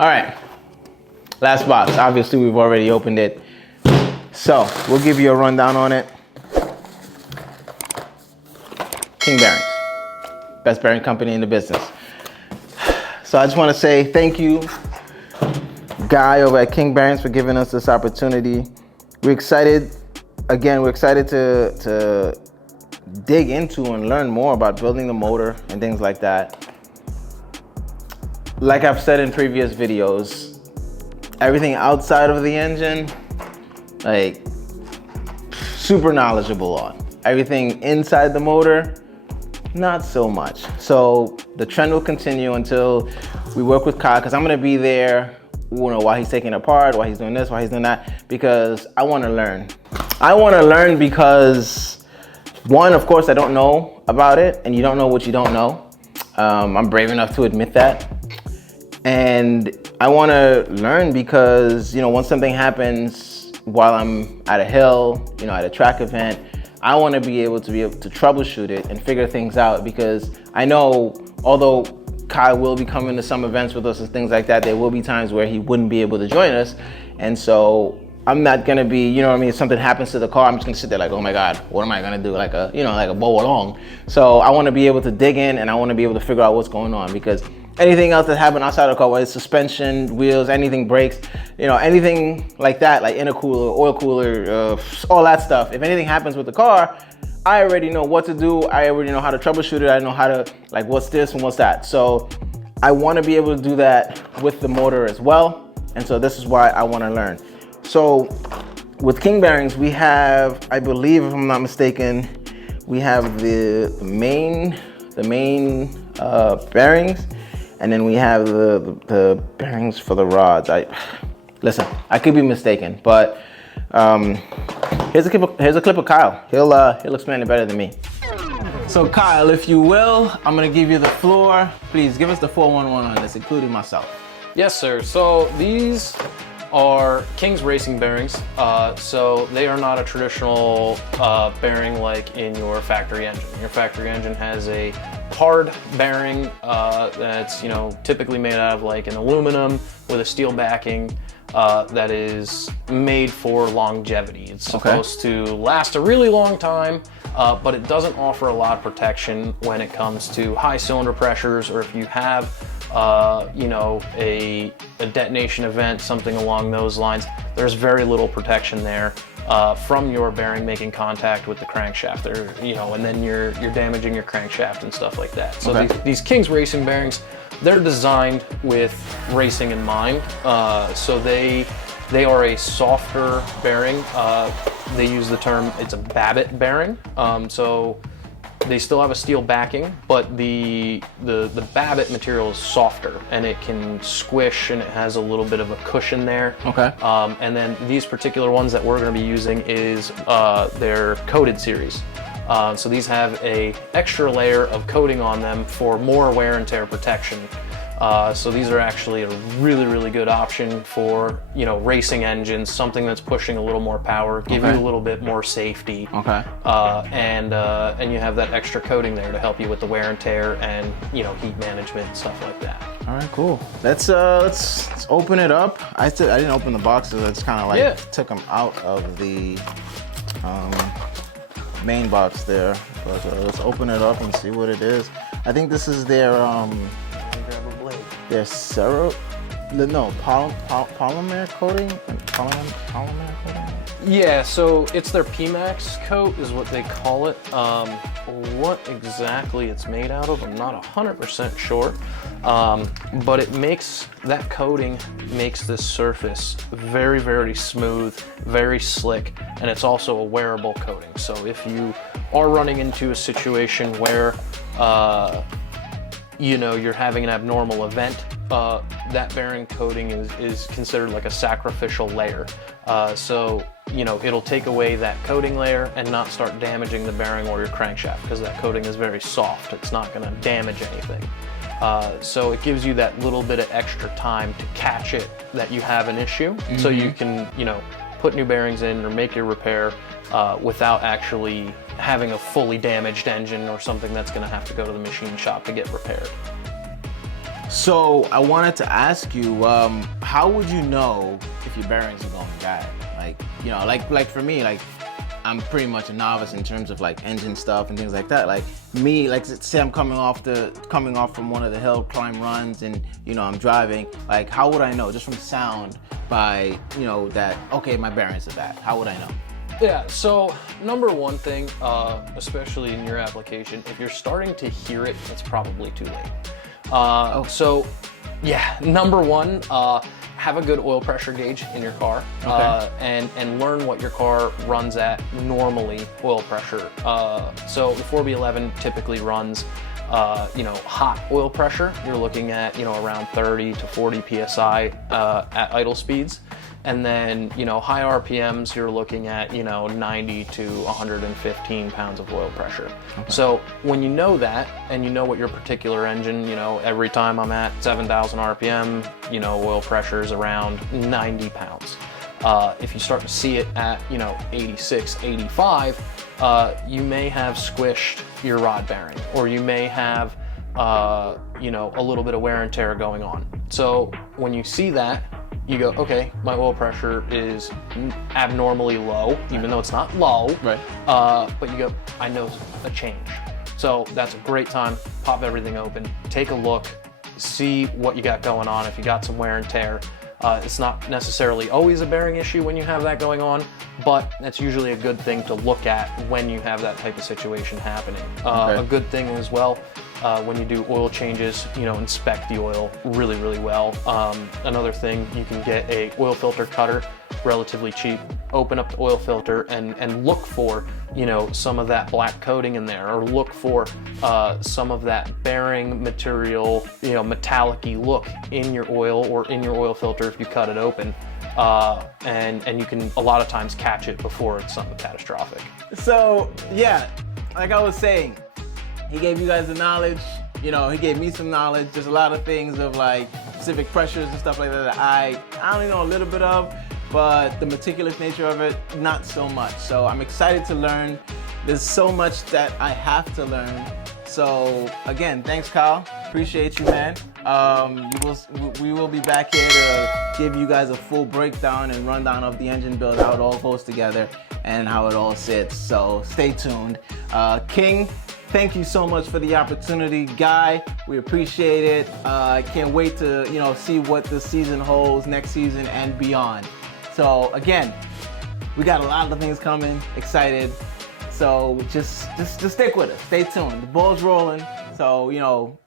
All right, last box. Obviously, we've already opened it. So we'll give you a rundown on it. King Bearings, best bearing company in the business. So I just want to say thank you, Guy over at King Bearings, for giving us this opportunity. We're excited. Again, we're excited to dig into and learn more about building the motor and things like that. Like I've said in previous videos, everything outside of the engine, like, super knowledgeable on. Everything inside the motor, not so much. So the trend will continue until we work with Kyle, because I'm gonna be there, while he's taking it apart, while he's doing this, while he's doing that, because I wanna learn. I wanna learn because, one, of course, I don't know about it, and you don't know what you don't know. I'm brave enough to admit that. And I wanna learn because, once something happens while I'm at a hill, at a track event, I wanna be able to troubleshoot it and figure things out, because I know, although Kyle will be coming to some events with us and things like that, there will be times where he wouldn't be able to join us. And so I'm not gonna be, if something happens to the car, I'm just gonna sit there like, oh my God, what am I gonna do? Like a bow along. So I wanna be able to dig in, and I wanna be able to figure out what's going on, because anything else that happens outside of the car, whether it's suspension, wheels, anything breaks, anything like that, like intercooler, oil cooler, all that stuff. If anything happens with the car, I already know what to do. I already know how to troubleshoot it. I know how to, like, what's this and what's that. So I want to be able to do that with the motor as well. And so this is why I want to learn. So with King Bearings, we have, I believe, if I'm not mistaken, we have the main bearings, and then we have the bearings for the rods. Listen, I could be mistaken, but here's a clip of Kyle. He'll explain it better than me. So Kyle, if you will, I'm gonna give you the floor. Please give us the 411 on this, including myself. Yes, sir. So these are King's racing bearings. So they are not a traditional bearing like in your factory engine. Your factory engine has a hard bearing that's typically made out of like an aluminum with a steel backing that is made for longevity. It's supposed to last a really long time, but it doesn't offer a lot of protection when it comes to high cylinder pressures, or if you have a detonation event, something along those lines. There's very little protection there from your bearing making contact with the crankshaft, and then you're damaging your crankshaft and stuff like that. So these King's racing bearings, they're designed with racing in mind. So they are a softer bearing. They use the term, it's a Babbitt bearing. So they still have a steel backing, but the Babbitt material is softer, and it can squish, and it has a little bit of a cushion there. Okay. And then these particular ones that we're going to be using is their coated series. So these have a extra layer of coating on them for more wear and tear protection. So these are actually a really, really good option for, racing engines, something that's pushing a little more power, give you a little bit more safety. Okay. And you have that extra coating there to help you with the wear and tear and, heat management and stuff like that. All right, cool. Let's open it up. I didn't open the boxes. I just kind of took them out of the main box there. But let's open it up and see what it is. I think this is their polymer coating? Polymer coating? Yeah, so it's their PMAX coat is what they call it. What exactly it's made out of, I'm not 100% sure. But it makes, that coating makes this surface very, very smooth, very slick, and it's also a wearable coating. So if you are running into a situation where you're having an abnormal event, that bearing coating is considered like a sacrificial layer. So it'll take away that coating layer and not start damaging the bearing or your crankshaft, because that coating is very soft. It's not going to damage anything. So it gives you that little bit of extra time to catch it that you have an issue, so you can put new bearings in or make your repair without actually having a fully damaged engine or something that's going to have to go to the machine shop to get repaired. So I wanted to ask you, how would you know if your bearings are going bad? Like, you know, like for me, like I'm pretty much a novice in terms of like engine stuff and things like that. Like me, like say I'm coming off from one of the hill climb runs, and you know I'm driving. Like, how would I know just from sound by, you know, that okay, my bearings are bad? How would I know? Yeah, so number one thing, especially in your application, if you're starting to hear it, it's probably too late. So yeah, number one, have a good oil pressure gauge in your car, and learn what your car runs at normally oil pressure. So the 4B11 typically runs, you know, hot oil pressure. You're looking at, you know, around 30 to 40 PSI at idle speeds. And then, you know, high RPMs, you're looking at, you know, 90 to 115 pounds of oil pressure. So when you know that, and you know what your particular engine, you know, every time I'm at 7,000 RPM, you know, oil pressure is around 90 pounds. If you start to see it at, you know, 86, 85, you may have squished your rod bearing, or you may have, you know, a little bit of wear and tear going on. So when you see that, you go, okay, my oil pressure is abnormally low, even though it's not low. Right. But you go, I know a change. So that's a great time. Pop everything open, take a look, see what you got going on. If you got some wear and tear, it's not necessarily always a bearing issue when you have that going on, but that's usually a good thing to look at when you have that type of situation happening. A good thing as well, when you do oil changes, you know, inspect the oil really, really well. Another thing, you can get a oil filter cutter, relatively cheap. Open up the oil filter and look for, you know, some of that black coating in there, or look for some of that bearing material, you know, metallic-y look in your oil or in your oil filter if you cut it open. And you can a lot of times catch it before it's something catastrophic. So yeah, like I was saying, he gave you guys the knowledge, you know, he gave me some knowledge. There's a lot of things of like specific pressures and stuff like that that I only know a little bit of, but the meticulous nature of it, not so much. So I'm excited to learn. There's so much that I have to learn. So again, thanks Kyle, appreciate you, man. We will be back here to give you guys a full breakdown and rundown of the engine build, how it all goes together and how it all sits. So stay tuned. King, thank you so much for the opportunity. Guy, we appreciate it. I can't wait to, you know, see what the season holds next season and beyond. So again, we got a lot of things coming, excited. So just stick with us, stay tuned. The ball's rolling. So, you know,